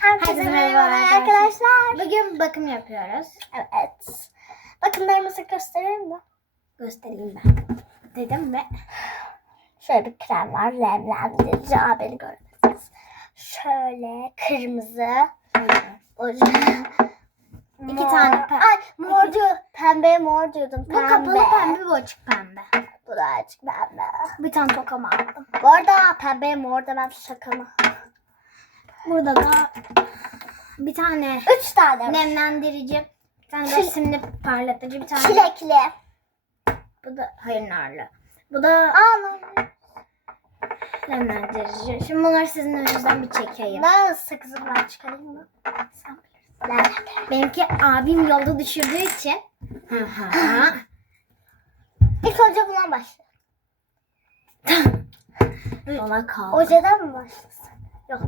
Herkese merhaba arkadaşlar. Bugün bakım yapıyoruz. Evet. Bakımlarımızı gösterelim mi? Göstereyim ben. Dedim ve Şöyle bir krem var. Nemlendirici. Aa, beni görmediniz. Şöyle kırmızı. İki tane pe- Ay mor diyor. Pembe mor diyordum. bu Pembe. kapalı pembe bu açık pembe. Bu da açık pembe. Bir tane tokamı aldım. Bu arada pembe mor demem şaka mı? Burada da bir tane Üç tane. nemlendirici, bir tane Çil- simli parlatıcı, bir tane Çilekli. bu da hayır narlı. Bu da Ağlam. nemlendirici. Şimdi bunları sizin önünüzden bir çekeyim. Ben sakızım var çıkarayım mı? Sen bilirsin. Benimki abim yolda düşürdüğü için. Hı hı. İlk önce bundan başla. Ona kaldı. Ojeden mi başlasın? Yok.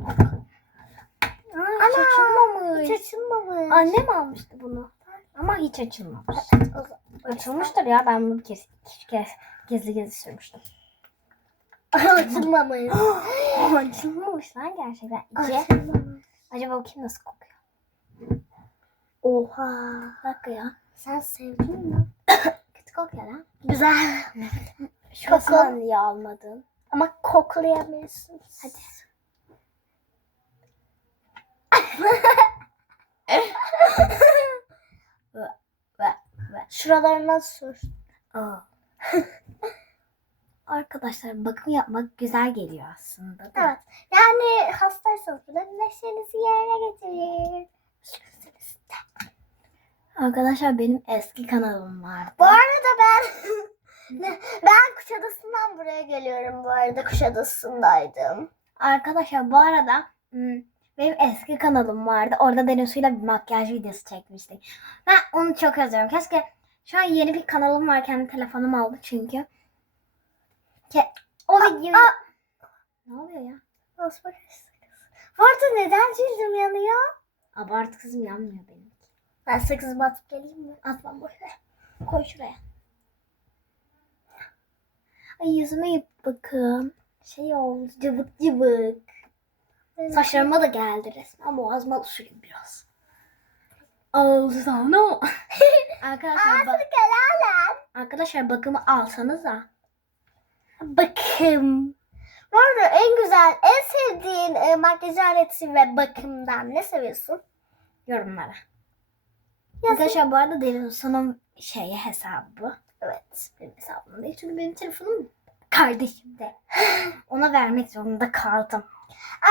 Ana, Hiç açılmamış. Hiç açılmamış. Annem almıştı bunu. Ama hiç açılmamış. Açılmıştır ya ben bunu bir kez, iki kez gizli gizli sürmüştüm. açılmamış. Açılmamış lan gerçekten. İki. Açılmamış. Acaba o kim nasıl kokuyor? Oha. Dakika ya. Sen sevdin mi? Kötü kokuyor lan. Güzel. Şurasından niye almadın? Ama koklayamıyorsun. Hadi. Şuralarına sür. Arkadaşlar bakım yapmak güzel geliyor aslında. da. Evet. Yani hastaysanız bile neşenizi yerine getirir. Arkadaşlar benim eski kanalım vardı. Bu arada ben ben Kuşadası'ndan buraya geliyorum bu arada. Kuşadası'ndaydım. Arkadaşlar bu arada hmm, benim eski kanalım vardı. Orada Denizsu'yla bir makyaj videosu çekmiştik. Ben onu çok özlüyorum. Keşke şu an yeni bir kanalım var. Kendi telefonum aldı çünkü. Ke o videoyu... Ne oluyor ya? Nasıl kız? Bu arada neden cildim yanıyor? Abartı kızım yanmıyor benim. Ben sakız batıp geleyim mi? Atma boş ver. Koy şuraya. Ay yüzüme bakın. Şey oldu cıvık cıvık. Saçlarıma da geldi resmen. Boğazıma da süreyim biraz. Oldu sana. arkadaşlar, bak, arkadaşlar bakımı alsanız da. Bakım. Bu arada en güzel, en sevdiğin e, makyaj aleti ve bakımdan ne seviyorsun? Yorumlara. Yazın. Arkadaşlar bu arada derin sonum şeye hesabı. Evet. Benim hesabım değil. Çünkü benim telefonum kardeşimde. Ona vermek zorunda kaldım.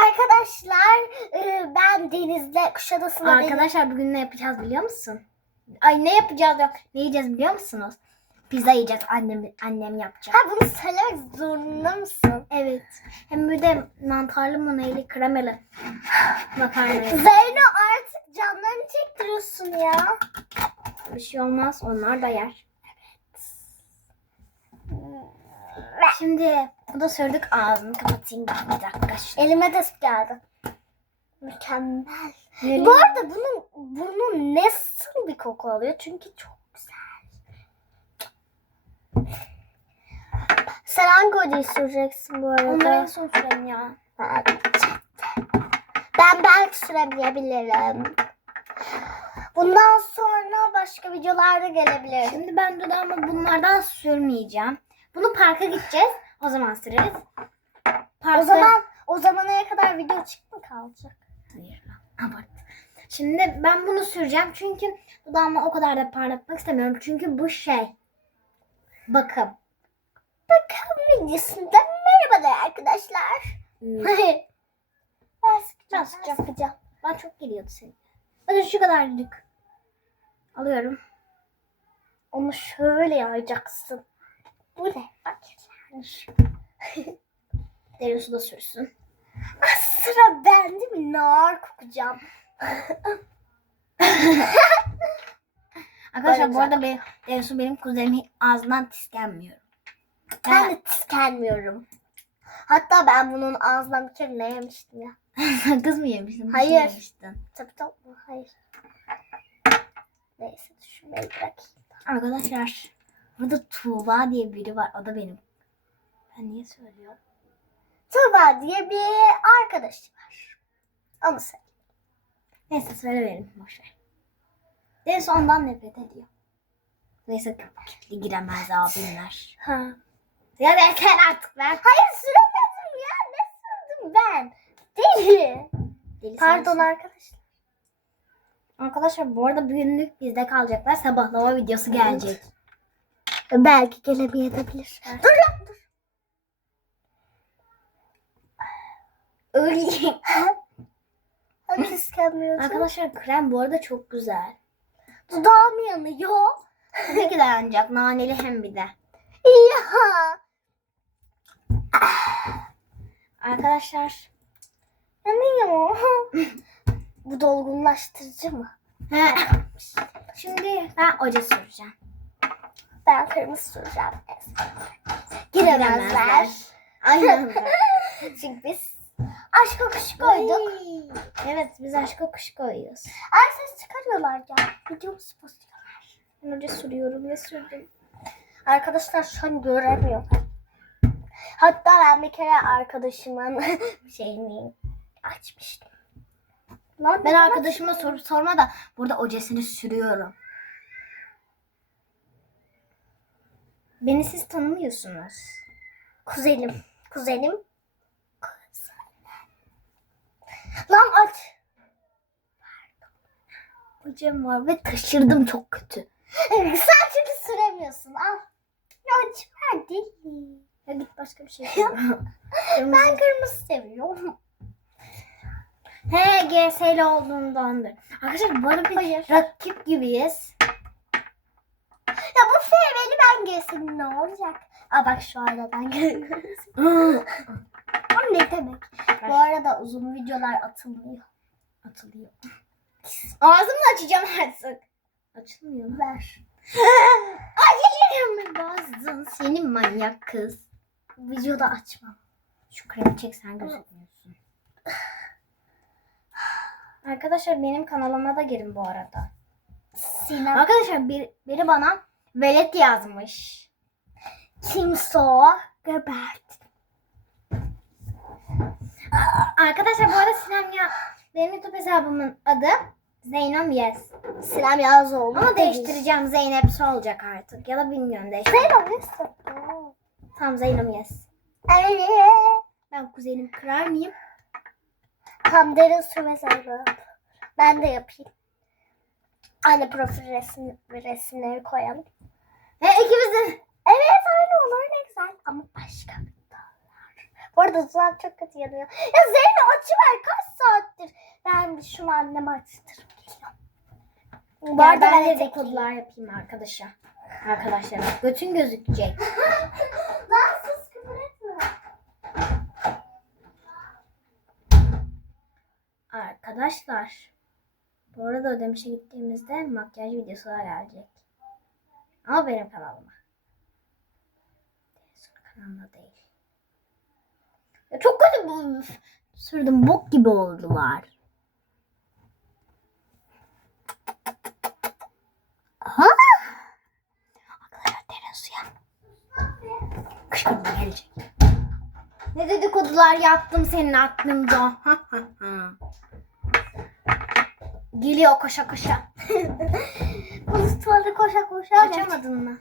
Arkadaşlar e, ben denizde Kuşadası'nda deniz- Arkadaşlar bugün ne yapacağız biliyor musun? Ay ne yapacağız ya? Ne yiyeceğiz biliyor musunuz? Pizza yiyeceğiz. Annem annem yapacak. Ha bunu söylemek zorunda mısın? Evet. Hem bir de mantarlı mı neyli kremalı makarna. Zeyno artık canlarını çektiriyorsun ya. Bir şey olmaz. Onlar da yer. Şimdi bu da sürdük ağzını kapatayım ben bir dakika. Şu- Elime de geldi. Mükemmel. Nereye- Bu arada bunun bunun nasıl bir koku alıyor? Çünkü çok güzel. Sen hangi odayı süreceksin bu arada? Onları en son sürelim ya. Ben belki sürebilirim. Bundan sonra başka videolarda gelebilirim. Şimdi ben dudağımı bunlardan sürmeyeceğim. Bunu parka gideceğiz. O zaman süreriz. Parkta... O zaman o zamana kadar video çık mı kalacak? Hayır abart. Şimdi ben bunu süreceğim çünkü dudağımı o kadar da parlatmak istemiyorum. Çünkü bu şey. Bakın. Bakın videosunda merhabalar arkadaşlar. Hayır. Ben sıkacağım. Ben sıkacağım. Ben sıkacağım. Ben çok geliyordu senin. Hadi şu kadarcık. Alıyorum. Onu şöyle yayacaksın. Bu ne? Bak güzelmiş. Derin su da sürsün. Ah, Sıra bende mi? Nar kokacağım. Arkadaşlar Böyle bu arada benim, derin su benim kuzenimin ağzından tiskenmiyorum. Ben de tiskenmiyorum. Hatta ben bunun ağzından bir kere ne yemiştim ya? Sakız mı yemiştin? Bir şey Hayır. yemiştin. Tabii tabii. Hayır. Neyse düşünmeyi bırakayım. Arkadaşlar burada Tuğba diye biri var. O da benim. Ben niye söylüyorum? Tuğba diye bir arkadaşı var. Ama sen Neyse söylemeyelim. Boşver. Deniz ondan nefret ediyor. Neyse kilitli giremez abimler. Ha. Ya ben sen artık ver. Hayır süremedim ya. Ne sürdüm ben? Deli. Deli Pardon arkadaşlar. Arkadaşlar bu arada bugünlük bizde kalacaklar. Sabahlama videosu gelecek. Belki gelemeyebilir. Dur lan dur. Öyle. Arkadaşlar krem bu arada çok güzel. Dudağım yanıyor. Ki de ancak naneli hem bir de. Ya. Arkadaşlar Yanıyor. Bu dolgunlaştırıcı mı? he, şimdi ben oje süreceğim. Ben kırmızı süreceğim. Giremezler. Aynen. Çünkü biz aşk kokuşu koyduk. Evet biz aşka kuş koyuyoruz. Ay ses çıkarıyorlar ya. Videomuzu bozuyorlar. Ben oje sürüyorum ve sürdüm. Arkadaşlar şu an göremiyor. Hatta ben bir kere arkadaşımın şeyini açmıştım. Lan Ben arkadaşıma sorup sorma da burada ojesini sürüyorum. Beni siz tanımıyorsunuz. kuzenim. Kuzenim. Lan aç. Ojem var ve taşırdım çok kötü. Sen çünkü süremiyorsun. Al. Aç ver deli. Ya git başka bir şey Ben kırmızı seviyorum. He GS'li olduğundandır. Arkadaşlar bu arada bir rakip gibiyiz. Gelsin ne olacak? Aa bak şu aradan görüyoruz. o ne demek? Bu arada uzun videolar atılmıyor. Atılıyor. Ağzımı açacağım artık. Açılmıyor? Ver. Acelerim bazdın seni manyak kız. Videoda açmam. Şu kremi çeksen gözükmüyorsun. Arkadaşlar benim kanalıma da girin bu arada. Sinem. Arkadaşlar bir, biri bana velet yazmış. Kimse o? Gebert. Arkadaşlar bu arada Sinem ya benim YouTube hesabımın adı Zeynom Yes. Sinem Yağızoğlu. Ama değiştireceğim Zeynep olacak artık. Ya da bilmiyorum değiştireceğim. Zeynep Yağızoğlu. Tamam Zeynom Yes. Evet. Ben kuzenim kırar mıyım? Tam derin sürme sarı. Ben de yapayım. Aynı profil resim, resimleri koyalım. Ve ikimiz de Evet aynı olur ne güzel. Ama başka bir dallar. Bu arada dudağım çok kötü yanıyor. Ya Zeynep açıver kaç saattir. Ben bir şunu anneme açtırıp geliyorum. Bu arada ben de dedikodular yapayım arkadaşa. Arkadaşlara. Götün gözükecek. Lan sus küfür etme. Arkadaşlar. Bu arada ödemişe gittiğimizde makyaj videosu da gelecek. Ama benim kanalıma. Deniz'in kanalına değil. Ya çok kötü bu. Sürdüm bok gibi oldular. Ha? Arkadaşlar derin suya. Kışkırtma gelecek. Ne dedikodular yaptım senin aklında. Geliyor koşa koşa. Bulutları koşa koşa. Açamadın mı?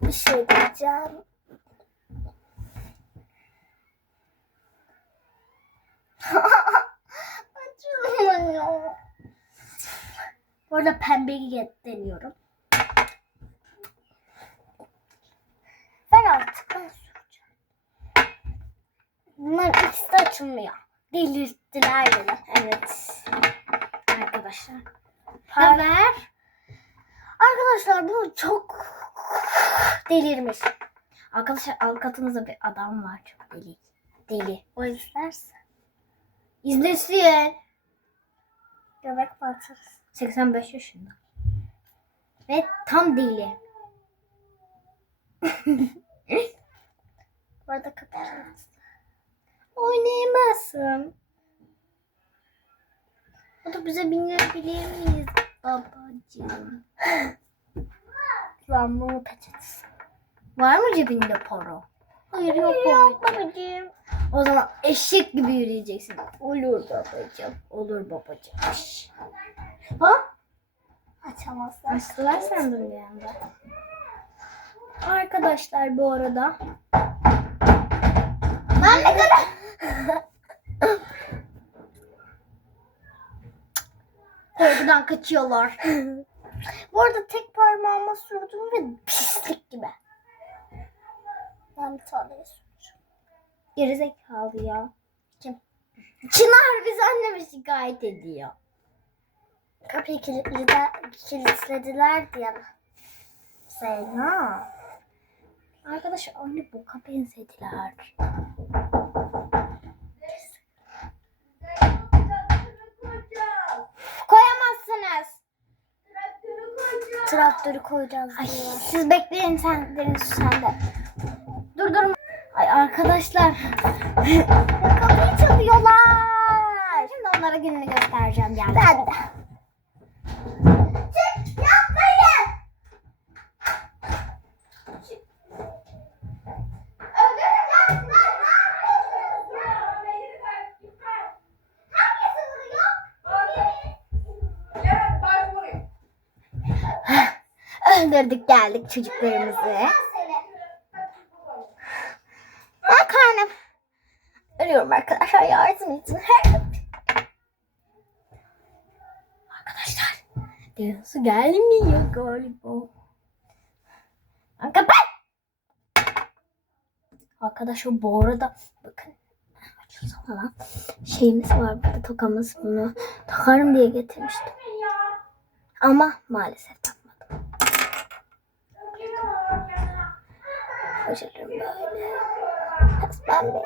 Bir şey diyeceğim. Açılmıyor. Bu arada pembeyi deniyorum. Ver artık ben süreceğim. Bunlar ikisi de açılmıyor. Delirttiler beni. Evet. Arkadaşlar. Pardon. Haber. Arkadaşlar bu çok delirmiş. Arkadaşlar alt katımızda bir adam var çok deli. Deli. O izlerse İzlesin. göbek batarız. 85 yaşında. Ve tam deli. Bu arada kapatırız. Oynayamazsın. O da bize binebilir miyiz babacığım? Bunu peçetesi. Var mı cebinde para? Hayır yok Yok babacığım. O zaman eşek gibi yürüyeceksin. Olur babacığım. Olur babacığım. Şş. Hop. Açamazlar. Açtılar sandım bir anda. Arkadaşlar bu arada. Ben ne kadar... Korkudan kaçıyorlar. Bu arada tek parmağıma sürdüm ve pislik gibi. Ben bir tane süreceğim. Gerizekalı ya. Kim? Çınar biz annemi şikayet ediyor. Kapıyı kilitlediler, kilitlediler diye? Zeyna. Arkadaşlar anne bu kapıyı Traktörü koyacağız Ay, diye. siz bekleyin sen Deniz sen de. Dur dur. Ay arkadaşlar. Kapıyı çalıyorlar. Şimdi onlara gününü göstereceğim yani. Ben de. Öldürdük geldik çocuklarımızı. Ben karnım. Ölüyorum arkadaşlar yardım edin. Arkadaşlar. Deniz'i gelmiyor galiba. Lan kapat. Arkadaşlar bu arada bakın. Açılsana lan. Şeyimiz var burada tokamız bunu takarım diye getirmiştim. Ama maalesef Başarırım böyle. Biraz pembe.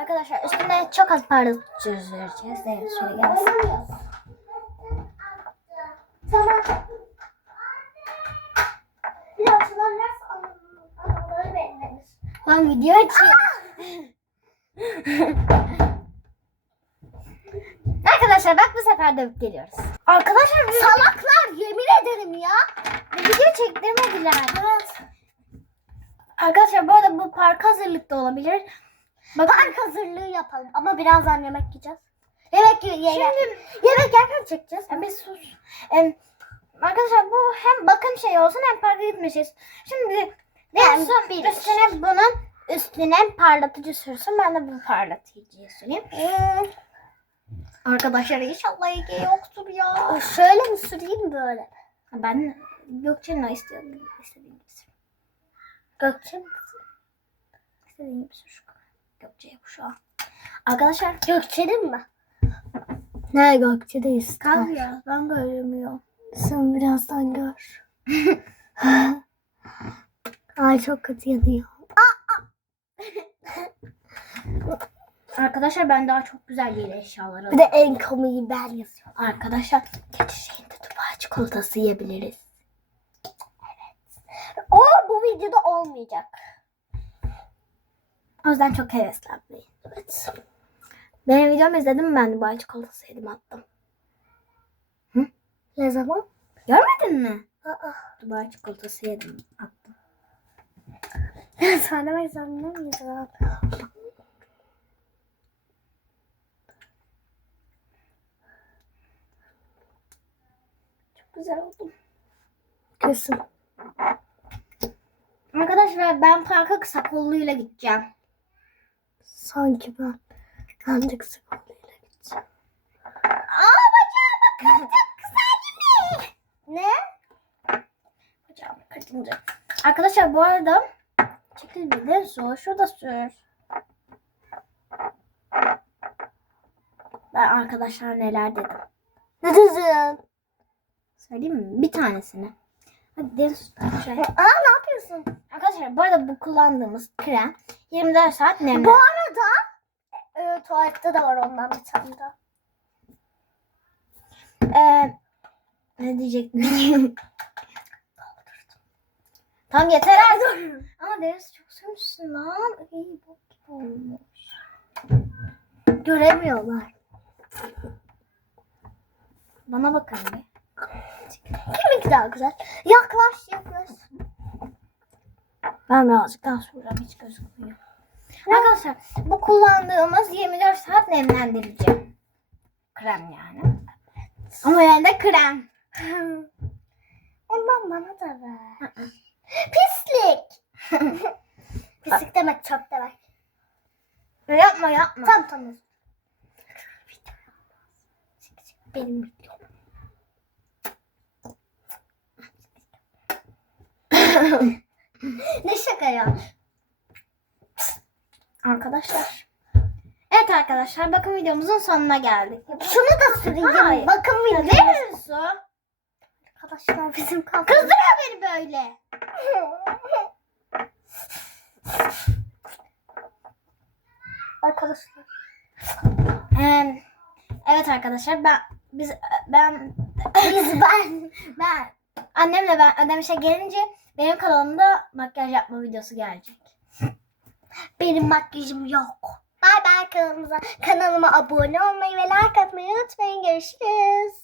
Arkadaşlar üstüne çok az parlatıcı süreceğiz. Evet şöyle gelsin. Video açıyorum. Arkadaşlar bak bu sefer dövüp geliyoruz. Arkadaşlar Salaklar yemin ederim ya. bir video çektirmediler. Evet. Arkadaşlar bu arada bu park hazırlıkta olabilir. Bakın Park hazırlığı yapalım ama birazdan yemek yiyeceğiz. Yemek ye şimdi Yemek yerken çekeceğiz. Ya bir sus. Em, arkadaşlar bu hem bakım şey olsun hem parka gitmeyeceğiz. Şimdi Yani Densu bir üstüne bunun üstüne parlatıcı sürsün. Ben de bu parlatıcıyı süreyim. Hmm, Arkadaşlar inşallah Ege yoktur ya. şöyle mi süreyim böyle? Ben Gökçe'nin o istiyorum. İstediğim gibi sür. Gökçe mi? İstediğim gibi sür. Gökçe'ye bu şu an. Arkadaşlar Gökçe'nin mi? ne Gökçe'deyiz. Kal ya ben göremiyorum. Sen birazdan gör. Ay çok kötü yanıyor. Arkadaşlar ben daha çok güzel yeni eşyalar Bir aldım. de en komiği ben yazıyorum. Arkadaşlar keçi şeyinde Dubai çikolatası yiyebiliriz. O bu videoda olmayacak. O yüzden çok heveslenmeyin. Evet. Benim videomu izledin mi ben Dubai çikolatası yedim attım. Ne zaman? Görmedin mi? Aa. Dubai çikolatası yedim attım. Söylemek zorunda mıyız? Çok güzel oldu. Kesin. Arkadaşlar ben parka kısa kolluyla gideceğim. Sanki ben. Ben de kısa kolluyla gideceğim. Aa bacağım bakın çok güzel değil mi? Ne? Bacağım kırınca. Arkadaşlar bu arada bir de sor. Şurada sür. Ben arkadaşlar neler dedim. Ne dedin? Söyleyeyim mi? Bir tanesini. Hadi Deniz. Aa ne yapıyorsun? Arkadaşlar bu arada bu kullandığımız krem 24 saat nemli. Bu arada e, tuvalette de var ondan bir tane daha. Ee, ne diyecektim? Tam yeter artık. Ama Deniz çok sürmüşsün lan. İyi bok gibi olmuş. Göremiyorlar. Bana bakın bir. Kiminki daha güzel? Yaklaş yaklaş. Ben birazcık daha süreceğim. Hiç gözükmüyor. Arkadaşlar bu kullandığımız 24 saat nemlendirici. Krem yani. Ama yani de krem. Ondan bana da ver. Pislik. Pislik demek çöp demek. yapma yapma. Tam tam. Benim videom. ne şaka ya? Arkadaşlar. Evet arkadaşlar bakın videomuzun sonuna geldik. Şunu da süreyim. Hayır. Bakın Ne video. Arkadaşlar bizim kalk. Kızdırma beni böyle. Arkadaşlar. Ee, evet arkadaşlar ben biz ben Biz ben. ben annemle ben ödemişe gelince benim kanalımda makyaj yapma videosu gelecek. Benim makyajım yok. Bay bay kanalımıza. Kanalıma abone olmayı ve like atmayı unutmayın. Görüşürüz.